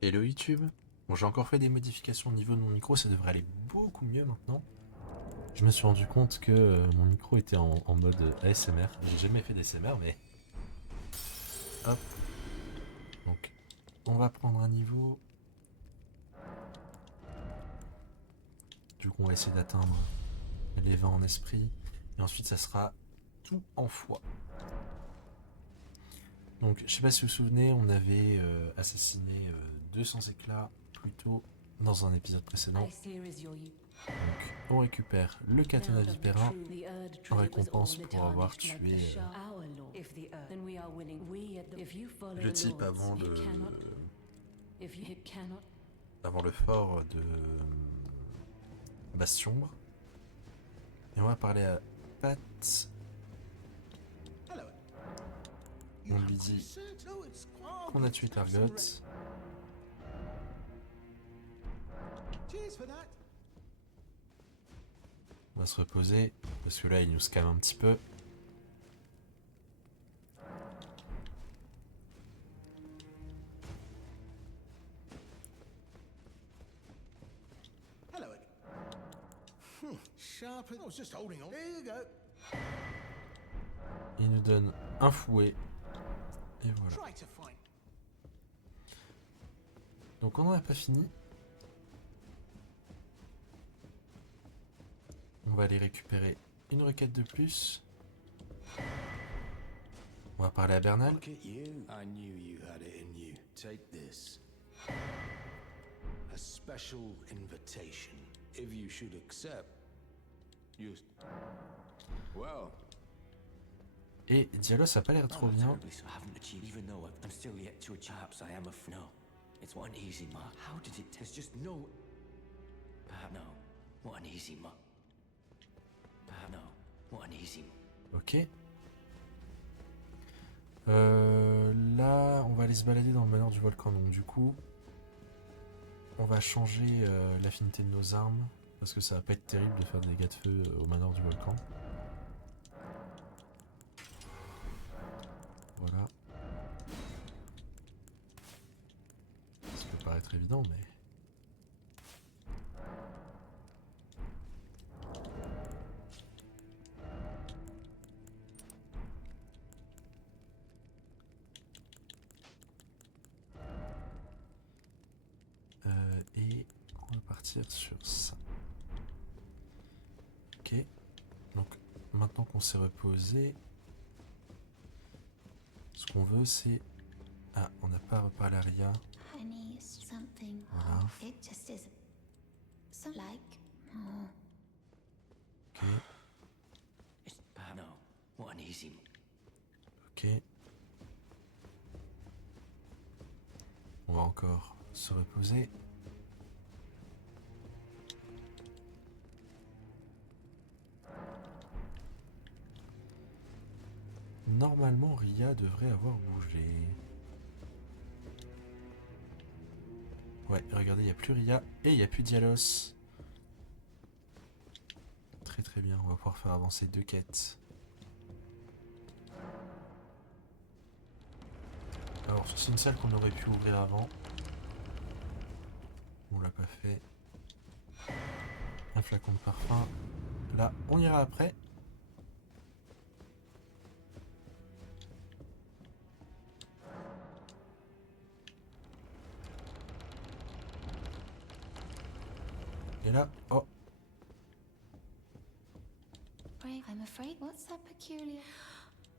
Hello YouTube. Bon, j'ai encore fait des modifications au niveau de mon micro, ça devrait aller beaucoup mieux maintenant. Je me suis rendu compte que mon micro était en mode ASMR. J'ai jamais fait d'ASMR, mais hop. Donc, on va prendre un niveau. Du coup, on va essayer d'atteindre les 20 en esprit. Et ensuite, ça sera tout en foi. Donc, je sais pas si vous vous souvenez, on avait assassiné 200 éclats plus tôt dans un épisode précédent. Donc, on récupère le katana vipérin en récompense pour avoir tué le type avant le fort de Bastion. Et on va parler à Pat. On lui dit qu'on a tué Targot. On va se reposer parce que là il nous calme un petit peu. Il nous donne un fouet. Et voilà. Donc on n'en a pas fini. On va aller récupérer une requête de plus. On va parler à Bernal. Look at you. I knew you had it in you. Take this. A special invitation. If you should accept. You. Well. Et Dialos a pas l'air trop bien. Even though I'm still yet to perhaps I am a no. It's what an easy mark. How did it test? Just no. Perhaps no. What an easy mark. Perhaps no. What an easy. Ok. Là, on va aller se balader dans le manoir du volcan. Donc du coup, on va changer l'affinité de nos armes. Parce que ça va pas être terrible de faire des dégâts de feu au manoir du volcan. Voilà. Ça peut paraître évident, mais... et on va partir sur ça. Ok. Donc, maintenant qu'on s'est reposé, ce qu'on veut, c'est... Ah, on n'a pas reparlé à Ria. Voilà. Ok. It's perhaps no. What an easy. Ok. On va encore se reposer. Normalement, Ria devrait avoir bougé. Ouais, regardez, il n'y a plus Ria et il n'y a plus Dialos. Très très bien, on va pouvoir faire avancer 2 quêtes. Alors, c'est une salle qu'on aurait pu ouvrir avant. On l'a pas fait. Un flacon de parfum. Là, on ira après. Et là, oh, Brave, I'm afraid. What's that peculiar?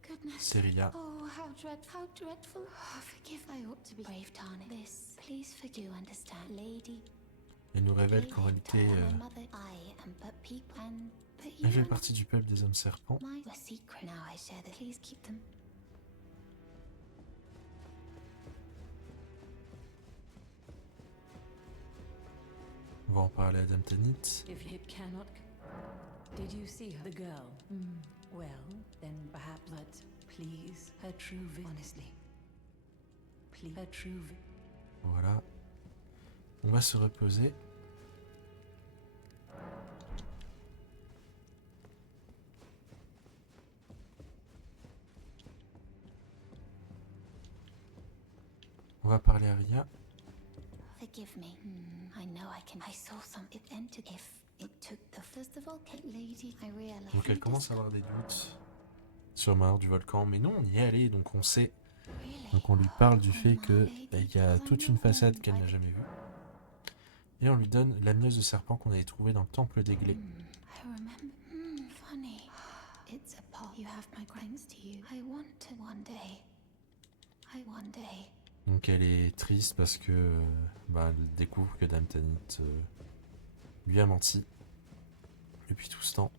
Goodness. c'est Ria. Oh, how dreadful, how dreadful. Oh, forgive, I ought to be brave, Tani. This, please forgive, you understand, lady. Elle nous révèle qu'en réalité, My mother, I am but people, and but you elle fait and partie du peuple des hommes serpents. my a secret. Now I share that. Please keep them. On va en parler à Dame Tanit. If you cannot, did you see her? The girl. Well, then perhaps. But please, her true. Honestly, please, her true. Voilà. On va se reposer. On va parler à Ria. Forgive me. I know I can. I saw some. It entered. If it took the first of all, lady, I realized. Donc elle commence à avoir des doutes sur le manoir du volcan, mais non, on y est allé, donc on sait. Donc on lui parle du fait que il y a toute une façade qu'elle n'a jamais vue. Et on lui donne l'amnios de serpent qu'on avait trouvé dans le temple des Glés. I remember. Funny. It's a pot. You have my thanks to you. I want to one day. One day. Donc elle est triste parce que elle découvre que Dame Tanit lui a menti depuis tout ce temps.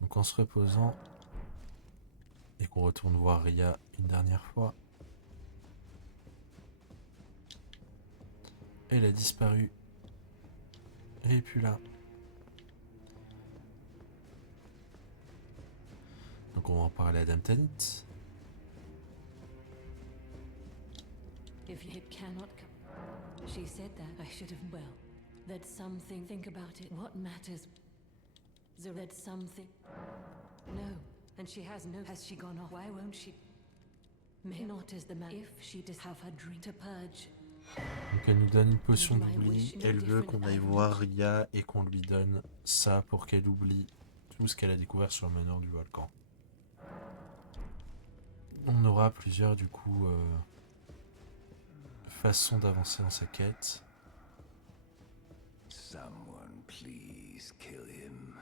Donc en se reposant et qu'on retourne voir Ria une dernière fois, elle a disparu. Elle est plus là. Donc on va en parler à Dame Tanit. If it cannot come. She said that. I should have. Well, that's something. Think about it. What matters? That's something. No. And she has no. Has she gone off? Why won't she? May not as the man. If she does have her drink to purge. Donc elle nous donne une potion d'oubli. Elle veut qu'on aille voir Ria et qu'on lui donne ça pour qu'elle oublie tout ce qu'elle a découvert sur le manoir du volcan. On aura plusieurs du coup façons d'avancer dans sa quête. Someone please kill him.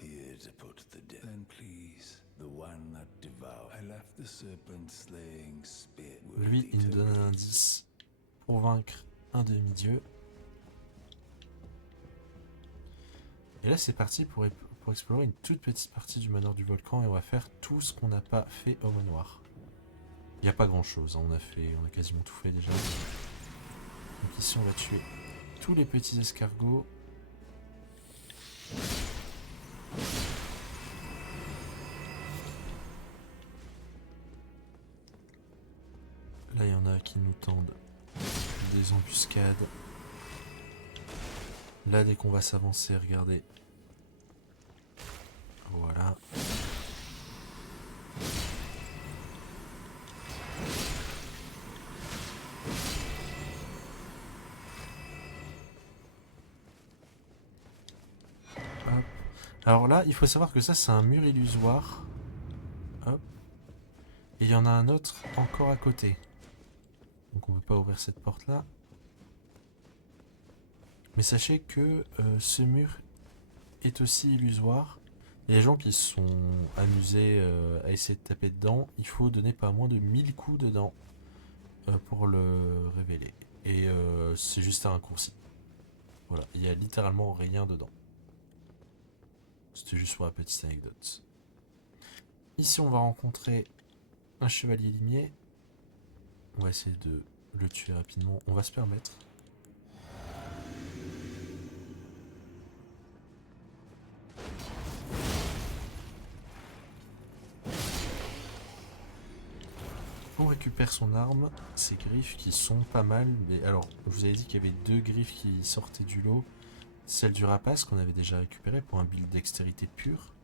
Here to put the dead. Then please, the one that devoured. I left the serpent slaying spit. Lui, il nous donne un indice pour vaincre un demi-dieu. Et là, c'est parti pour explorer une toute petite partie du manoir du volcan et on va faire tout ce qu'on n'a pas fait au manoir. Il n'y a pas grand chose, hein. On a quasiment tout fait déjà. Donc ici on va tuer tous les petits escargots. Là il y en a qui nous tendent des embuscades. Là dès qu'on va s'avancer, regardez. Voilà. Alors là, il faut savoir que ça, c'est un mur illusoire. Hop. Et il y en a un autre encore à côté. Donc on ne peut pas ouvrir cette porte-là. Mais sachez que ce mur est aussi illusoire. Et les gens qui se sont amusés à essayer de taper dedans, il faut donner pas moins de 1000 coups dedans pour le révéler. Et c'est juste un raccourci. Voilà, il n'y a littéralement rien dedans. C'était juste pour la petite anecdote. Ici, on va rencontrer un chevalier limier. On va essayer de le tuer rapidement. On va se permettre. On récupère son arme, ses griffes qui sont pas mal. Mais alors, je vous avais dit qu'il y avait deux griffes qui sortaient du lot. Celle du rapace qu'on avait déjà récupérée pour un build dextérité pure.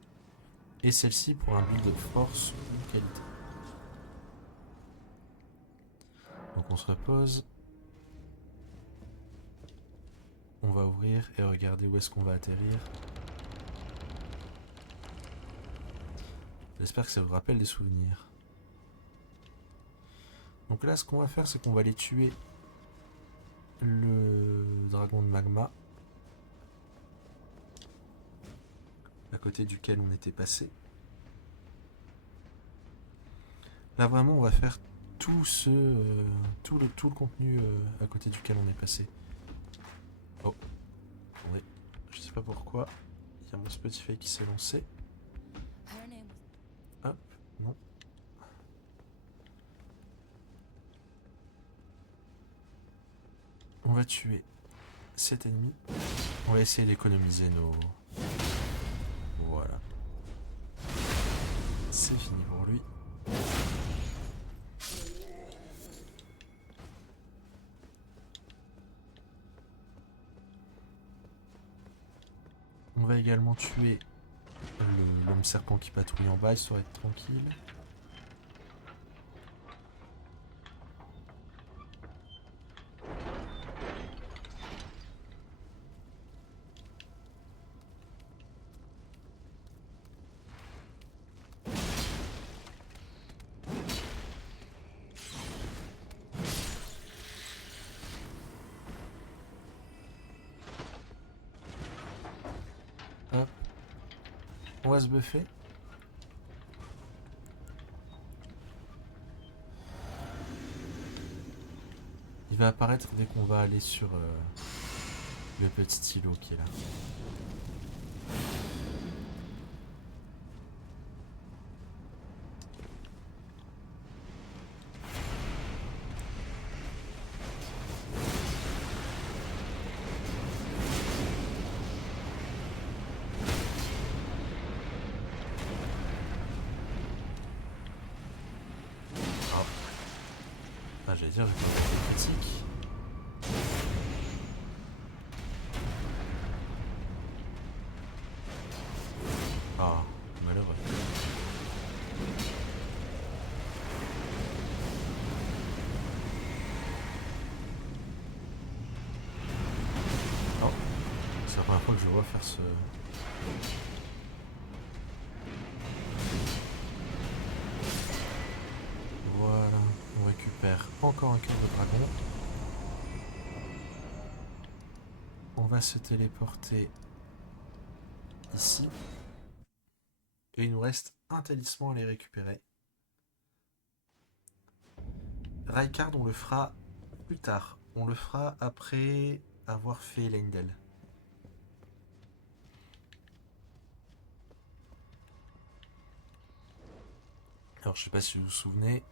Et celle-ci pour un build de force ou qualité. Donc on se repose. On va ouvrir et regarder où est-ce qu'on va atterrir. J'espère que ça vous rappelle des souvenirs. Donc là, ce qu'on va faire, c'est qu'on va aller tuer le dragon de magma. À côté duquel on était passé. Là vraiment on va faire tout le contenu à côté duquel on est passé. Oh, attendez, je sais pas pourquoi, il y a mon Spotify qui s'est lancé. Hop, non. On va tuer cet ennemi. On va essayer d'économiser nos... Voilà. C'est fini pour lui. On va également tuer l'homme serpent qui patrouille en bas, histoire d'être tranquille. va se buffer. Il va apparaître dès qu'on va aller sur le petit îlot qui est là. Ah, j'allais dire, j'ai pas de critique. Ah, malheureux. Oh, c'est la première fois que je vois faire ce... Voilà, on récupère encore un cœur de dragon. On va se téléporter ici. Et il nous reste un talisman à les récupérer. Rykard, on le fera plus tard. On le fera après avoir fait Leyndell. Alors je sais pas si vous vous souvenez,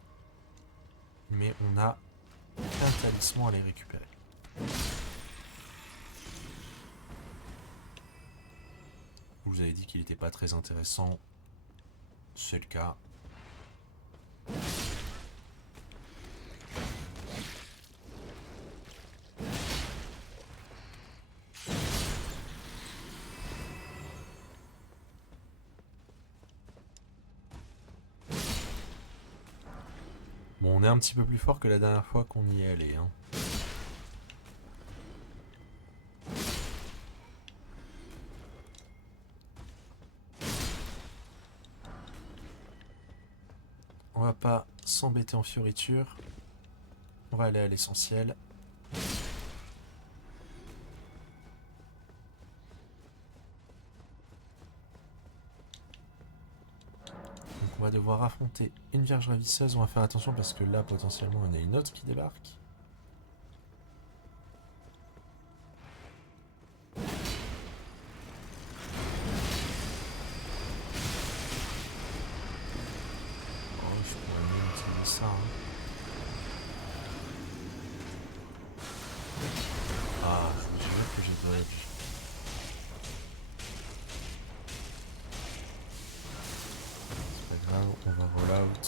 mais on a un talisman à les récupérer. Je vous avais dit qu'il n'était pas très intéressant. C'est le cas. Bon, on est un petit peu plus fort que la dernière fois qu'on y est allé, hein. On va pas s'embêter en fioritures. On va aller à l'essentiel. Donc on va devoir affronter une vierge ravisseuse. On va faire attention parce que là, potentiellement, on a une autre qui débarque. Oh, je pourrais même utiliser ça, hein. Ah, je veux que j'ai dodge. C'est pas grave, on va roll out.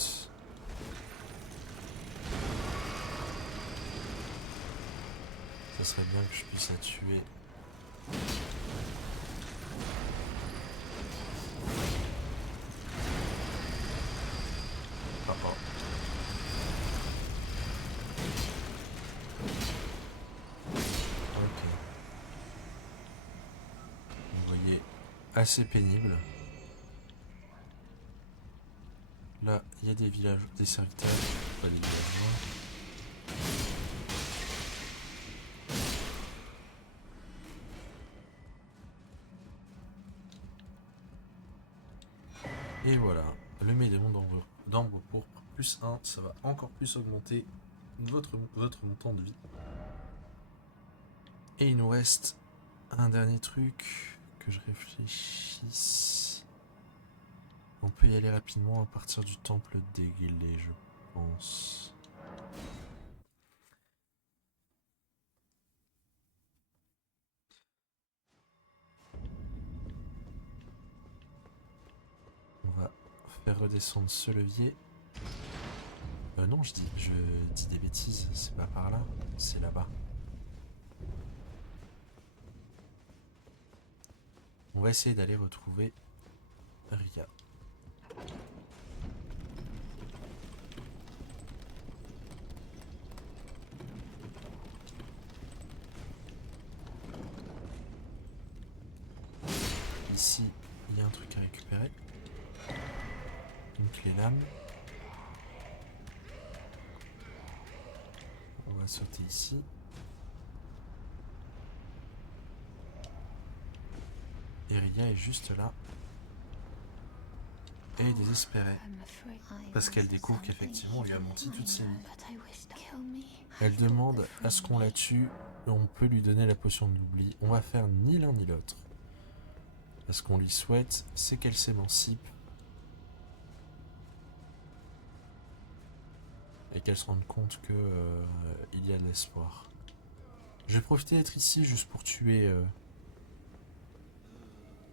Ça serait bien que je puisse la tuer. Oh oh. Ok. Vous voyez, assez pénible. Là, il y a des villages, des serviteurs, pas des villageois. Et voilà, le médaillon d'ambre pourpre plus 1, ça va encore plus augmenter votre montant de vie. Et il nous reste un dernier truc, que je réfléchisse. On peut y aller rapidement à partir du temple dégueulé, je pense. On va faire redescendre ce levier. Non, je dis des bêtises, c'est pas par là, c'est là-bas. On va essayer d'aller retrouver Ria. Ici, il y a un truc à récupérer. Une clé lame. On va sauter ici. Et Ria est juste là. et désespérée. I'm afraid I Parce qu'elle was découvre something qu'effectivement on lui a you menti don't toute sa vie. know, but I wish to kill me. Elle I thought demande the à ce qu'on la free tue et on peut lui donner la potion de l'oubli. On va faire ni l'un ni l'autre. Ce qu'on lui souhaite, c'est qu'elle s'émancipe et qu'elle se rende compte que il y a de l'espoir. Je vais profiter d'être ici juste pour tuer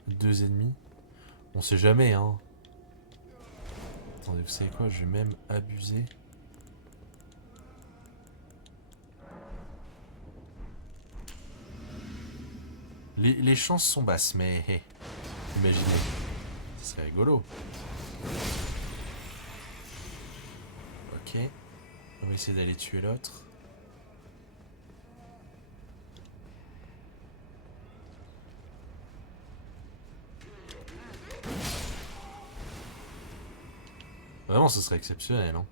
2 ennemis. On sait jamais, hein. Attendez, vous savez quoi? Je vais même abuser. Les chances sont basses, mais hey, imaginez. Ce serait rigolo. Ok. On va essayer d'aller tuer l'autre. Vraiment, ce serait exceptionnel, hein.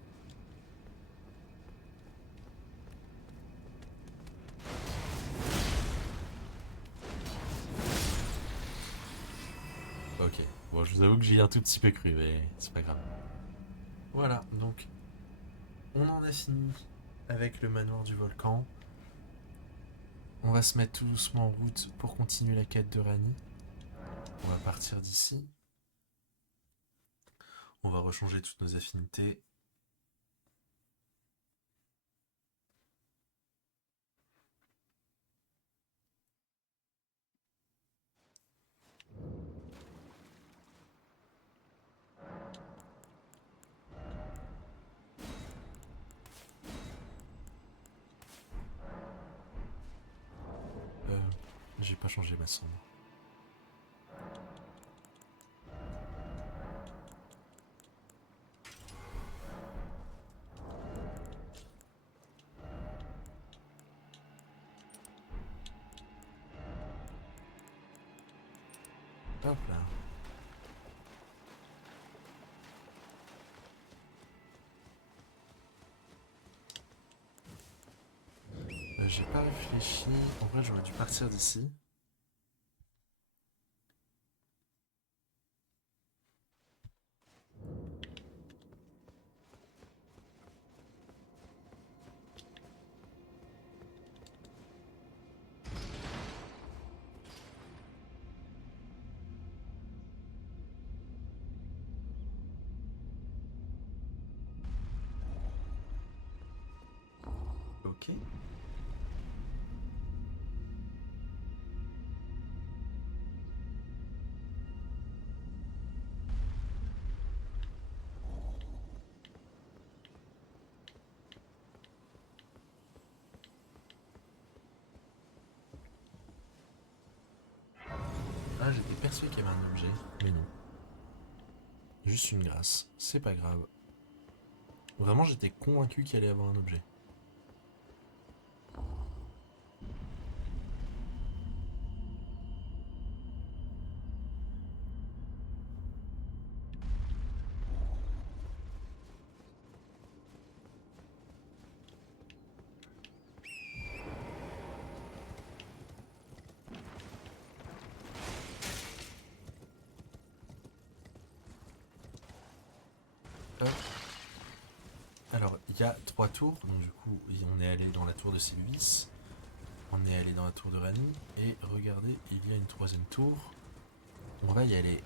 Ok. Bon, je vous avoue que j'y ai un tout petit peu cru, mais c'est pas grave. Voilà, donc on en a fini avec le manoir du volcan. On va se mettre tout doucement en route pour continuer la quête de Rani. On va partir d'ici. On va rechanger toutes nos affinités. Euh, j'ai pas changé ma sombre. Hop là. J'ai pas réfléchi. En vrai, j'aurais dû partir d'ici. Ok. Ah, j'étais persuadé qu'il y avait un objet, mais non. Juste une grâce. C'est pas grave. Vraiment, j'étais convaincu qu'il allait y avoir un objet. Hop. Alors, il y a 3 tours, donc du coup, on est allé dans la tour de Sylvis, on est allé dans la tour de Rani, et regardez, il y a une 3e tour. On va y aller.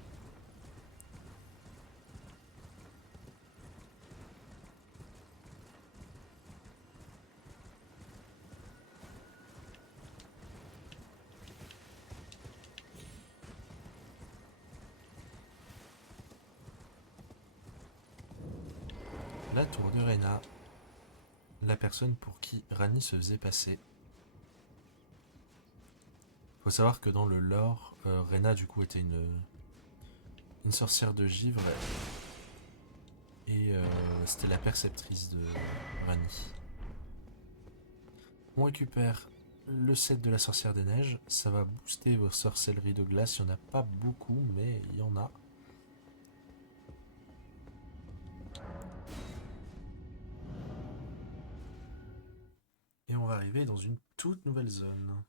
La tour de Rena, la personne pour qui Rani se faisait passer. Faut savoir que dans le lore, Rena du coup était une sorcière de givre et c'était la perceptrice de Rani. On récupère le set de la sorcière des neiges, ça va booster vos sorcelleries de glace, il n'y en a pas beaucoup mais il y en a. Et on va arriver dans une toute nouvelle zone.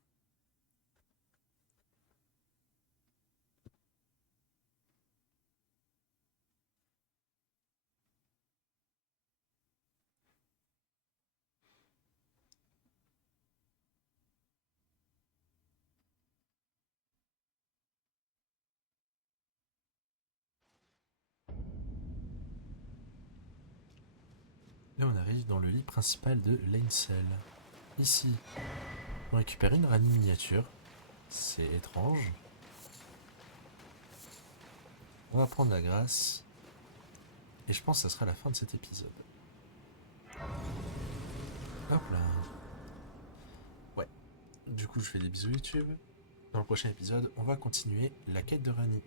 Et on arrive dans le lit principal de Lancel. Ici, on récupère une Rani miniature. C'est étrange. On va prendre la grâce. Et je pense que ça sera la fin de cet épisode. Hop là. Ouais. Du coup, je fais des bisous YouTube. Dans le prochain épisode, on va continuer la quête de Rani.